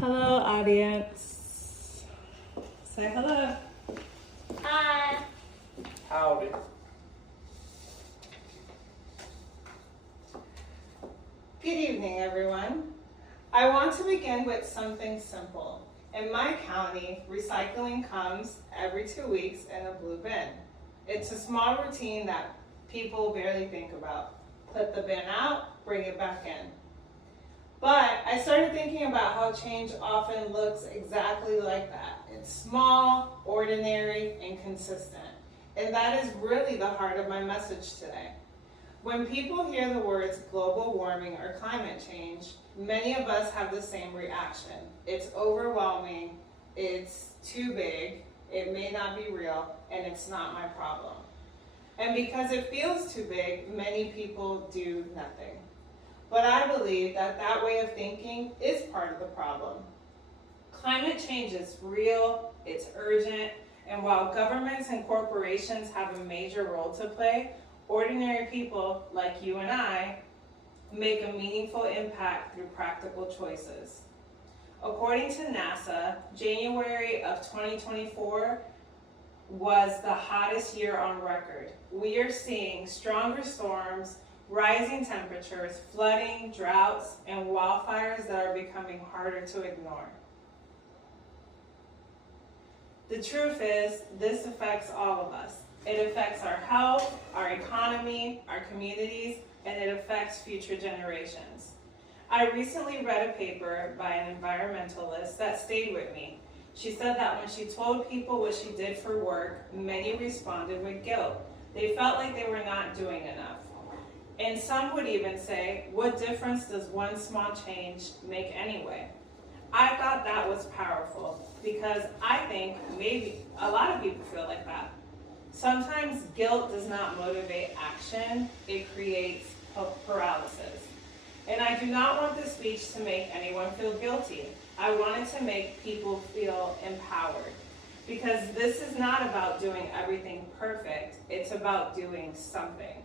Hello, audience. Say hello. Hi. Howdy. Good evening, everyone. I want to begin with something simple. In my county, recycling comes every 2 weeks in a blue bin. It's a small routine that people barely think about. Put the bin out, bring it back in. But I started thinking about how change often looks exactly like that. It's small, ordinary, and consistent. And that is really the heart of my message today. When people hear the words global warming or climate change, many of us have the same reaction. It's overwhelming, it's too big, it may not be real, and it's not my problem. And because it feels too big, many people do nothing. But I believe that that way of thinking is part of the problem. Climate change is real, it's urgent, and while governments and corporations have a major role to play, ordinary people like you and I make a meaningful impact through practical choices. According to NASA, January of 2024 was the hottest year on record. We are seeing stronger storms, rising temperatures, flooding, droughts, and wildfires that are becoming harder to ignore. The truth is, this affects all of us. It affects our health, our economy, our communities, and it affects future generations. I recently read a paper by an environmentalist that stayed with me. She said that when she told people what she did for work, many responded with guilt. They felt like they were not doing enough. And some would even say, what difference does one small change make anyway? I thought that was powerful because I think maybe a lot of people feel like that. Sometimes guilt does not motivate action, it creates paralysis. And I do not want this speech to make anyone feel guilty. I want it to make people feel empowered. Because this is not about doing everything perfect, it's about doing something.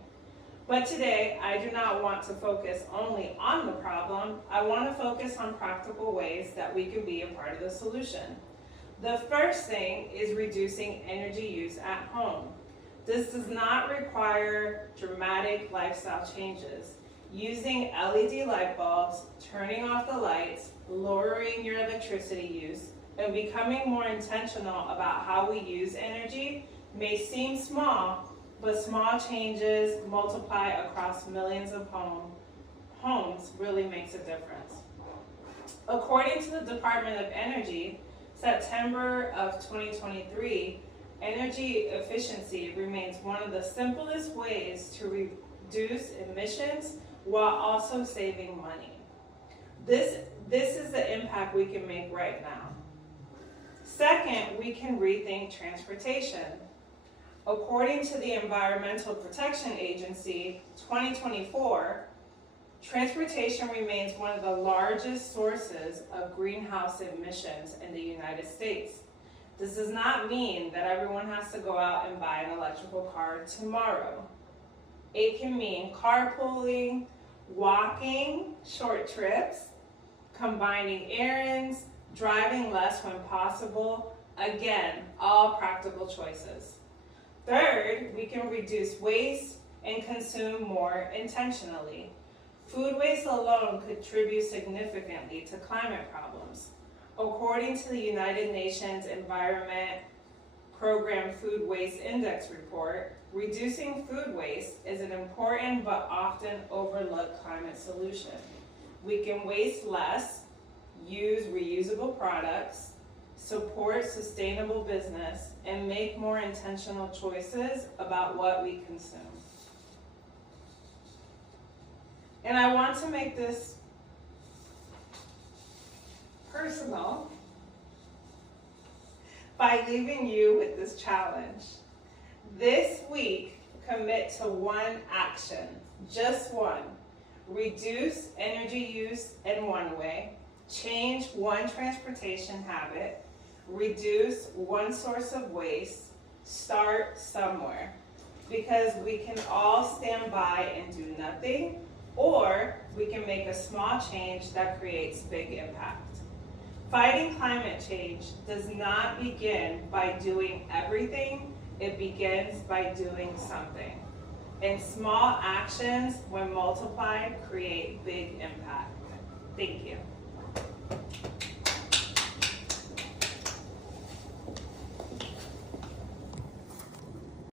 But today, I do not want to focus only on the problem. I want to focus on practical ways that we can be a part of the solution. The first thing is reducing energy use at home. This does not require dramatic lifestyle changes. Using LED light bulbs, turning off the lights, lowering your electricity use, and becoming more intentional about how we use energy may seem small, but small changes multiply across millions of homes really makes a difference. According to the Department of Energy, September of 2023, energy efficiency remains one of the simplest ways to reduce emissions while also saving money. This is the impact we can make right now. Second, we can rethink transportation. According to the Environmental Protection Agency, 2024, transportation remains one of the largest sources of greenhouse emissions in the United States. This does not mean that everyone has to go out and buy an electrical car tomorrow. It can mean carpooling, walking short trips, combining errands, driving less when possible. Again, all practical choices. Third, we can reduce waste and consume more intentionally. Food waste alone contributes significantly to climate problems. According to the United Nations Environment Program Food Waste Index report, reducing food waste is an important but often overlooked climate solution. We can waste less, use reusable products, support sustainable business, and make more intentional choices about what we consume. And I want to make this personal by leaving you with this challenge. This week, commit to one action, just one. Reduce energy use in one way, change one transportation habit, reduce one source of waste, start somewhere. Because we can all stand by and do nothing, or we can make a small change that creates big impact. Fighting climate change does not begin by doing everything, it begins by doing something. And small actions, when multiplied, create big impact. Thank you.